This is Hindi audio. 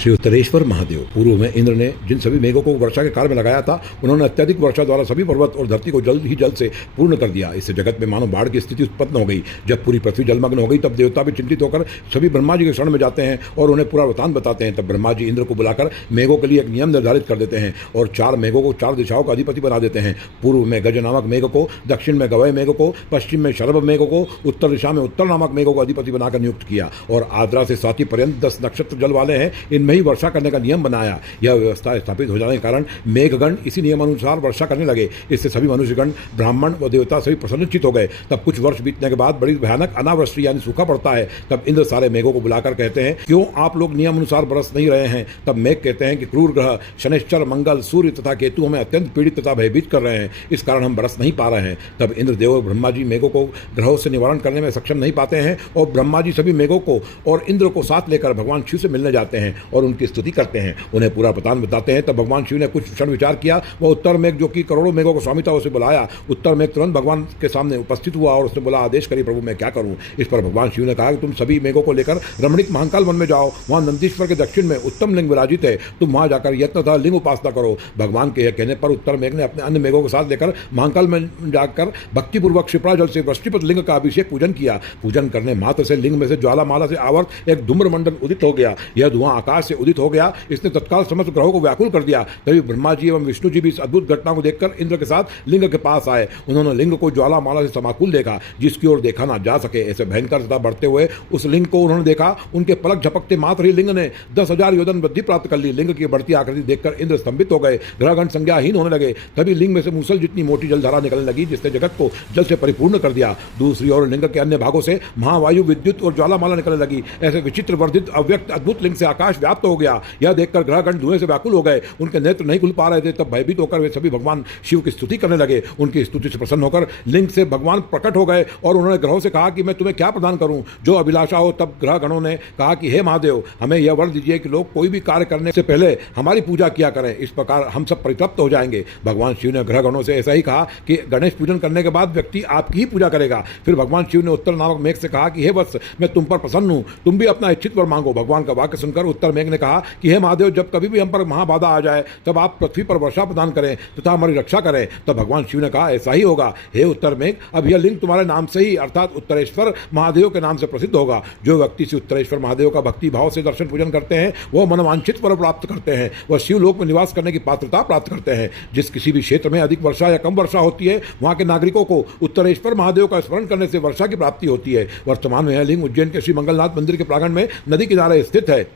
श्री उत्तरेश्वर महादेव। पूर्व में इंद्र ने जिन सभी मेघों को वर्षा के कार्य में लगाया था, उन्होंने अत्यधिक वर्षा द्वारा सभी पर्वत और धरती को जल्द ही जल से पूर्ण कर दिया। इससे जगत में मानो बाढ़ की स्थिति उत्पन्न हो गई। जब पूरी पृथ्वी जलमग्न हो गई, तब देवता भी चिंतित होकर सभी ब्रह्मा जी के शरण में जाते हैं और उन्हें पूरा वृतांत बताते हैं। तब ब्रह्मा जी इंद्र को बुलाकर मेघों के लिए एक नियम निर्धारित कर देते हैं और 4 मेघों को 4 दिशाओं का अधिपति बना देते हैं। पूर्व में गज नामक मेघ को, दक्षिण में गवय मेघ को, पश्चिम में शरभ मेघ को, उत्तर दिशा में उत्तर नामक मेघों को अधिपति बनाकर नियुक्त किया और आद्रा से स्वाति पर्यंत 10 नक्षत्र जल वाले हैं, इनमें ही वर्षा करने का नियम बनाया। यह व्यवस्था स्थापित हो जाने के कारण मेघगण इसी नियमानुसार वर्षा करने लगे। इससे सभी मनुष्यगण, ब्राह्मण व देवता सभी प्रसन्नचित हो गए। तब कुछ वर्ष बीतने के बाद बड़ी भयानक अनावृष्टि यानी सूखा पड़ता है। तब इंद्र सारे मेघों को बुलाकर कहते हैं, क्यों आप लोग नियम अनुसार बरस नहीं रहे हैं? तब मेघ कहते हैं कि क्रूर ग्रह शनिश्चर, मंगल, सूर्य तथा केतु हमें अत्यंत पीड़ित तथा भयभीत कर रहे हैं, इस कारण हम बरस नहीं पा रहे हैं। तब इंद्रदेव और ब्रह्मा जी मेघों को ग्रहों से निवारण करने में सक्षम नहीं पाते हैं और ब्रह्मा जी सभी मेघों को और इंद्र को साथ लेकर भगवान शिव से मिलने जाते हैं और उनकी स्तुति करते हैं, उन्हें पूरा वृतांत बताते हैं। तब भगवान शिव ने कुछ क्षण विचार किया। वह उत्तर मेघ, जो कि करोड़ों मेघों को स्वामी था, उसे बुलाया। उत्तर मेघ तुरंत भगवान के सामने उपस्थित हुआ और उसने बोला, आदेश करिए प्रभु, मैं क्या करूं? इस पर भगवान शिव ने कहा कि तुम सभी मेघों को लेकर रमणीक महाकाल वन में जाओ। वहां नंदीश्वर के दक्षिण में उत्तम लिंग विराजित है, तुम वहां जाकर यत्न तथा लिंग उपासना करो। भगवान के कहने पर उत्तर मेघ ने अपने अन्य मेघों के साथ लेकर महाकाल में जाकर भक्तिपूर्वक क्षिप्रा जल से वृष्टिपत लिंग का अभिषेक पूजन किया। पूजन करने मात्र से लिंग में से ज्वालामाला से आवर्त एक धूम्र मंडल उदित हो गया। यह धुआं आकाश से उदित हो गया। इसने तत्काल समस्त ग्रहों को व्याकुल कर दिया। तभी ब्रह्मा जी एवं विष्णु जी भी इस अद्भुत घटना को देखकर इंद्र के साथ लिंग के पास आए। उन्होंने लिंग को ज्वालामाला से समाकुल देखा, जिसकी ओर देखा ना जा सके। ऐसे भयंकर तथा बढ़ते हुए उस लिंग को उन्होंने देखा। उनके पलक झपकते मात्र ही लिंग ने 10,000 योजन वृद्धि प्राप्त कर ली। लिंग की बढ़ती आकृति देखकर इंद्र स्तंभित हो गए, ग्रहगण संज्ञाहीन होने लगे। तभी लिंग में से मूसल जितनी मोटी जलधारा निकलने लगी, जिसने जगत को जल से परिपूर्ण कर दिया। दूसरी ओर लिंग के अन्य भागों से महावायु, विद्युत और ज्वालामाला निकलने लगी। ऐसे विचित्र वर्धित अव्यक्त अद्भुत लिंग से आकाश व्याप्त हो गया। यह देखकर ग्रहगण धुएं से व्याकुल हो गए, उनके नेत्र नहीं खुल पा रहे थे। तब भयभीत होकर वे सभी भगवान शिव की स्तुति करने लगे। उनकी स्तुति से प्रसन्न होकर लिंग से भगवान प्रकट हो गए और उन्होंने ग्रहों से कहा कि मैं तुम्हें क्या प्रदान करूं, जो अभिलाषा हो। तब ग्रह गणों ने कहा कि हे महादेव, हमें यह वर दीजिए कि लोग कोई भी कार्य करने से पहले हमारी पूजा किया करें, इस प्रकार हम सब परितृप्त हो जाएंगे। भगवान शिव ने ग्रह गणों से ऐसा ही कहा कि गणेश पूजन करने के बाद व्यक्ति आपकी ही पूजा करेगा। फिर भगवान शिव ने उत्तर नामक मेघ से कहा कि हे वत्स, मैं तुम पर प्रसन्न हूं, तुम भी अपना इच्छित वर मांगो। भगवान का वाक्य सुनकर उत्तर मेघ ने कहा कि हे महादेव, जब कभी भी हम पर महाबाधा आ जाए, तब आप पृथ्वी पर वर्षा प्रदान करें तथा हमारी रक्षा करें। तब भगवान शिव ने कहा, ऐसा ही होगा। हे उत्तर मेघ, अब यह लिंग तुम्हारे नाम से ही, अर्थात उत्तरेश्वर महादेव के नाम से प्रसिद्ध होगा। जो व्यक्ति से उत्तरेश्वर महादेव का भक्ति भाव से दर्शन पूजन करते हैं, वह मनवांछित वर प्राप्त करते हैं, वह शिवलोक में निवास करने की पात्रता प्राप्त करते हैं। जिस किसी भी क्षेत्र में अधिक वर्षा या कम वर्षा होती है, वहां के नागरिकों को उत्तरेश्वर महादेव का स्मरण करने से वर्षा की प्राप्ति होती है। वर्तमान में यह लिंग उज्जैन के श्री मंगलनाथ मंदिर के प्रांगण में नदी किनारे स्थित है।